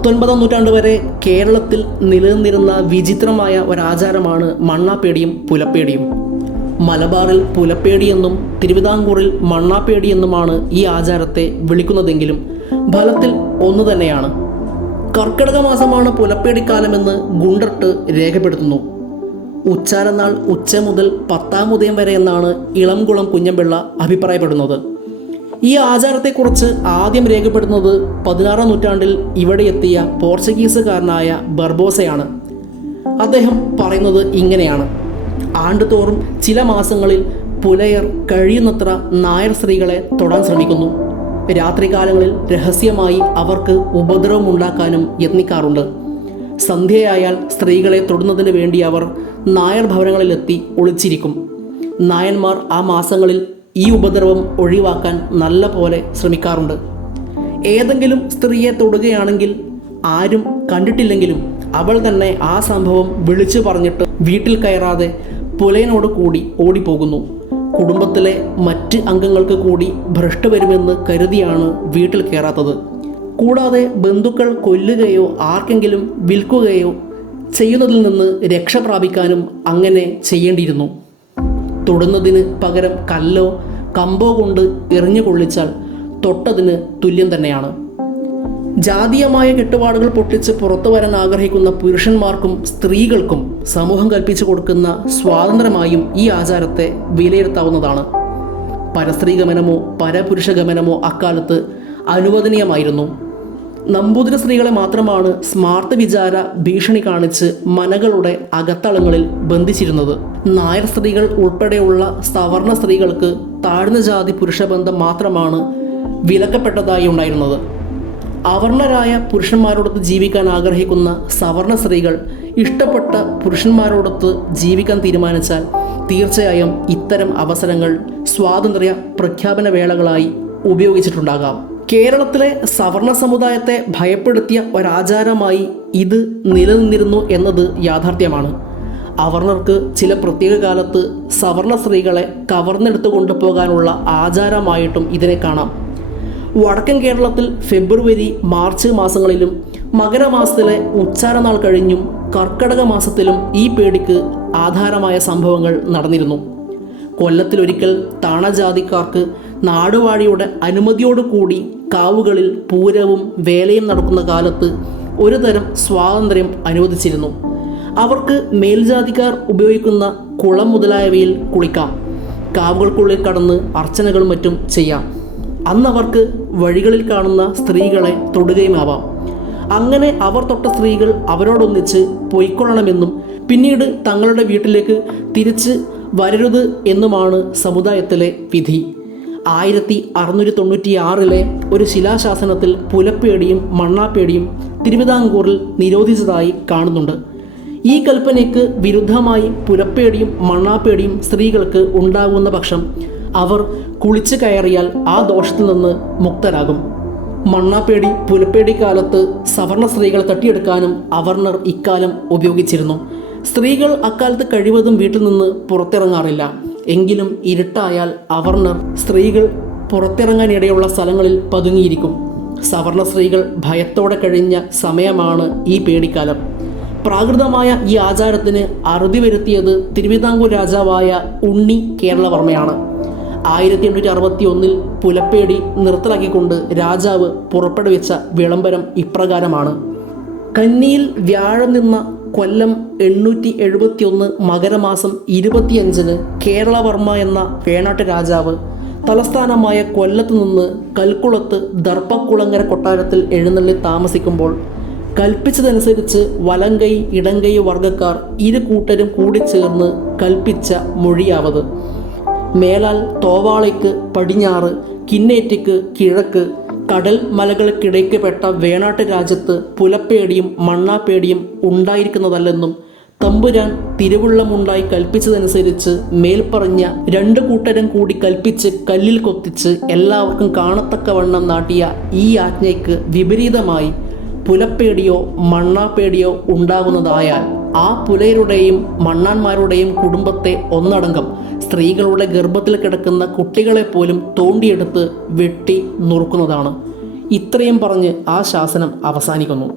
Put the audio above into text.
19-ാം നൂറ്റാണ്ട് വരെ കേരളത്തിൽ നിലനിന്നിരുന്ന വിചിത്രമായ ഒരാചാരമാണ് മണ്ണാപ്പേടിയും പുലപ്പേടിയും. മലബാറിൽ പുലപ്പേടി എന്നും തിരുവിതാംകൂറിൽ മണ്ണാപ്പേടി എന്നുമാണ് ഈ ആചാരത്തെ വിളിക്കുന്നതെങ്കിലും ഫലത്തിൽ ഒന്നു തന്നെയാണ്. കർക്കിടക മാസമാണ് പുലപ്പേടിക്കാലമെന്ന് ഗുണ്ടർട്ട് രേഖപ്പെടുത്തുന്നു. ഉച്ചാരനാൾ ഉച്ച മുതൽ 10-ാം ഉദയം വരെ എന്നാണ് ഇളംകുളം കുഞ്ഞമ്പിള്ള അഭിപ്രായപ്പെടുന്നത്. ഈ ആചാരത്തെക്കുറിച്ച് ആദ്യം രേഖപ്പെടുത്തുന്നത് 16-ാം നൂറ്റാണ്ടിൽ ഇവിടെ എത്തിയ പോർച്ചുഗീസുകാരനായ ബർബോസയാണ്. അദ്ദേഹം പറയുന്നത് ഇങ്ങനെയാണ്: ആണ്ടുതോറും ചില മാസങ്ങളിൽ പുലയർ കഴിയുന്നത്ര നായർ സ്ത്രീകളെ തൊടാൻ ശ്രമിക്കുന്നു. രാത്രികാലങ്ങളിൽ രഹസ്യമായി അവർക്ക് ഉപദ്രവമുണ്ടാക്കാനും യത്നിക്കാറുണ്ട്. സന്ധ്യയായാൽ സ്ത്രീകളെ തൊടുന്നതിന് വേണ്ടി അവർ നായർ ഭവനങ്ങളിലെത്തി ഒളിച്ചിരിക്കും. നായന്മാർ ആ മാസങ്ങളിൽ ഈ ഉപദ്രവം ഒഴിവാക്കാൻ നല്ല പോലെ ശ്രമിക്കാറുണ്ട്. ഏതെങ്കിലും സ്ത്രീയെ തൊടുകയാണെങ്കിൽ ആരും കണ്ടിട്ടില്ലെങ്കിലും അവൾ തന്നെ ആ സംഭവം വിളിച്ചു പറഞ്ഞിട്ട് വീട്ടിൽ കയറാതെ പുലയനോട് കൂടി ഓടിപ്പോകുന്നു. കുടുംബത്തിലെ മറ്റ് അംഗങ്ങൾക്ക് കൂടി ഭ്രഷ്ട് വരുമെന്ന് കരുതിയാണ് വീട്ടിൽ കയറാത്തത്. കൂടാതെ ബന്ധുക്കൾ കൊല്ലുകയോ ആർക്കെങ്കിലും വിൽക്കുകയോ ചെയ്യുന്നതിൽ നിന്ന് രക്ഷ പ്രാപിക്കാനും അങ്ങനെ ചെയ്യേണ്ടിയിരുന്നു. തൊടുന്നതിന് പകരം കല്ലോ കമ്പോ കൊണ്ട് എറിഞ്ഞു കൊള്ളിച്ചാൽ തൊട്ടതിന് തുല്യം തന്നെയാണ്. ജാതീയമായ കെട്ടുപാടുകൾ പൊട്ടിച്ച് പുറത്തു വരാൻ ആഗ്രഹിക്കുന്ന പുരുഷന്മാർക്കും സ്ത്രീകൾക്കും സമൂഹം കൽപ്പിച്ചു കൊടുക്കുന്ന സ്വാതന്ത്ര്യമായും ഈ ആചാരത്തെ വിലയിരുത്താവുന്നതാണ്. പരസ്ത്രീഗമനമോ പരപുരുഷഗമനമോ അക്കാലത്ത് അനുവദനീയമായിരുന്നു. നമ്പൂതിരി സ്ത്രീകളെ മാത്രമാണ് സ്മാർത്ത വിചാര ഭീഷണി കാണിച്ച് മനകളുടെ അകത്തളങ്ങളിൽ ബന്ധിച്ചിരുന്നത്. നായർ സ്ത്രീകൾ ഉൾപ്പെടെയുള്ള സവർണ സ്ത്രീകൾക്ക് താഴ്ന്ന ജാതി പുരുഷബന്ധം മാത്രമാണ് വിലക്കപ്പെട്ടതായി ഉണ്ടായിരുന്നത്. അവർണരായ പുരുഷന്മാരോടൊത്ത് ജീവിക്കാൻ ആഗ്രഹിക്കുന്ന സവർണ സ്ത്രീകൾ ഇഷ്ടപ്പെട്ട പുരുഷന്മാരോടൊത്ത് ജീവിക്കാൻ തീരുമാനിച്ചാൽ തീർച്ചയായും ഇത്തരം അവസരങ്ങൾ സ്വാതന്ത്ര്യ പ്രഖ്യാപന വേളകളായി ഉപയോഗിച്ചിട്ടുണ്ടാകാം. കേരളത്തിലെ സവർണ സമുദായത്തെ ഭയപ്പെടുത്തിയ ഒരാചാരമായി ഇത് നിലനിന്നിരുന്നു എന്നത് യാഥാർത്ഥ്യമാണ്. അവർണർക്ക് ചില പ്രത്യേക കാലത്ത് സവർണ സ്ത്രീകളെ കവർന്നെടുത്തു കൊണ്ടുപോകാനുള്ള ആചാരമായിട്ടും ഇതിനെ കാണാം. വടക്കൻ കേരളത്തിൽ ഫെബ്രുവരി മാർച്ച് മാസങ്ങളിലും മകരമാസത്തിലെ ഉച്ചാരനാൾ കഴിഞ്ഞും കർക്കടക മാസത്തിലും ഈ പേടിക്ക് ആധാരമായ സംഭവങ്ങൾ നടന്നിരുന്നു. കൊല്ലത്തിലൊരിക്കൽ താണജാതിക്കാർക്ക് നാടുവാഴിയുടെ അനുമതിയോടുകൂടി കാവുകളിൽ പൂരവും വേലയും നടക്കുന്ന കാലത്ത് ഒരു തരം സ്വാതന്ത്ര്യം അനുവദിച്ചിരുന്നു. അവർക്ക് മേൽജാതിക്കാർ ഉപയോഗിക്കുന്ന കുളം മുതലായവയിൽ കുളിക്കാം. കാവുകൾക്കുള്ളിൽ കടന്ന് അർച്ചനകളും മറ്റും ചെയ്യാം. അന്നവർക്ക് വഴികളിൽ കാണുന്ന സ്ത്രീകളെ തൊടുകയുമാവാം. അങ്ങനെ അവർ തൊട്ട സ്ത്രീകൾ അവരോടൊന്നിച്ച് പൊയ്ക്കൊള്ളണമെന്നും പിന്നീട് തങ്ങളുടെ വീട്ടിലേക്ക് തിരിച്ച് വരരുത് എന്നുമാണ് സമുദായത്തിലെ വിധി. 1696 ഒരു ശിലാശാസനത്തിൽ പുലപ്പേടിയും മണ്ണാപ്പേടിയും തിരുവിതാംകൂറിൽ നിരോധിച്ചതായി കാണുന്നുണ്ട്. ഈ കൽപ്പനയ്ക്ക് വിരുദ്ധമായി പുലപ്പേടിയും മണ്ണാപ്പേടിയും സ്ത്രീകൾക്ക് ഉണ്ടാകുന്ന പക്ഷം അവർ കുളിച്ചു കയറിയാൽ ആ ദോഷത്തിൽ നിന്ന് മുക്തരാകും. മണ്ണാപ്പേടി പുലപ്പേടി കാലത്ത് സവർണ സ്ത്രീകൾ തട്ടിയെടുക്കാനും അവർണർ ഇക്കാലം ഉപയോഗിച്ചിരുന്നു. സ്ത്രീകൾ അക്കാലത്ത് കഴിവതും വീട്ടിൽ നിന്ന് പുറത്തിറങ്ങാറില്ല. എങ്കിലും ഇരുട്ടായാൽ അവർണർ സ്ത്രീകൾ പുറത്തിറങ്ങാനിടയുള്ള സ്ഥലങ്ങളിൽ പതുങ്ങിയിരിക്കും. സവർണ സ്ത്രീകൾ ഭയത്തോടെ കഴിഞ്ഞ സമയമാണ് ഈ പേടിക്കാലം. പ്രാകൃതമായ ഈ ആചാരത്തിന് അറുതി വരുത്തിയത് തിരുവിതാംകൂർ രാജാവായ ഉണ്ണി കേരളവർമ്മയാണ്. 1861 പുലപ്പേടി നിർത്തലാക്കിക്കൊണ്ട് രാജാവ് പുറപ്പെടുവിച്ച വിളംബരം ഇപ്രകാരമാണ്: കന്നിയിൽ വ്യാഴം നിന്ന കൊല്ലം 871 മകരമാസം 25 കേരളവർമ്മ എന്ന വേണാട്ട് രാജാവ് തലസ്ഥാനമായ കൊല്ലത്ത് നിന്ന് കൽക്കുളത്ത് ദർപ്പക്കുളങ്ങര കൊട്ടാരത്തിൽ എഴുന്നള്ളി താമസിക്കുമ്പോൾ കൽപ്പിച്ചതനുസരിച്ച് വലങ്കൈ ഇടങ്കൈ വർഗ്ഗക്കാർ ഇരു കൂട്ടരും കൂടിച്ചേർന്ന് കൽപ്പിച്ച മൊഴിയാവത്: മേലാൽ തോവാളയ്ക്ക് പടിഞ്ഞാറ്, കിന്നേറ്റിക്ക് കിഴക്ക്, കടൽ മലകൾക്കിടയ്ക്കുപെട്ട വേണാട്ട് രാജ്യത്ത് പുലപ്പേടിയും മണ്ണാപ്പേടിയും ഉണ്ടായിരിക്കുന്നതല്ലെന്നും തമ്പുരാൻ തിരുവുള്ളമുണ്ടായി കൽപ്പിച്ചതനുസരിച്ച് മേൽപ്പറഞ്ഞ 2 കൂട്ടരും കൂടി കൽപ്പിച്ച് കല്ലിൽ കൊത്തിച്ച് എല്ലാവർക്കും കാണത്തക്കവണ്ണം നാട്ടിയ ഈ ആജ്ഞയ്ക്ക് വിപരീതമായി പുലപ്പേടിയോ മണ്ണാപ്പേടിയോ ഉണ്ടാകുന്നതായാൽ ആ പുലയരുടെയും മണ്ണാന്മാരുടെയും കുടുംബത്തെ ഒന്നടങ്കം സ്ത്രീകളുടെ ഗർഭത്തിൽ കിടക്കുന്ന കുട്ടികളെപ്പോലും തോണ്ടിയെടുത്ത് വെട്ടി നുറുക്കുന്നതാണ്. ഇത്രയും പറഞ്ഞ് ആ ശാസനം അവസാനിക്കുന്നു.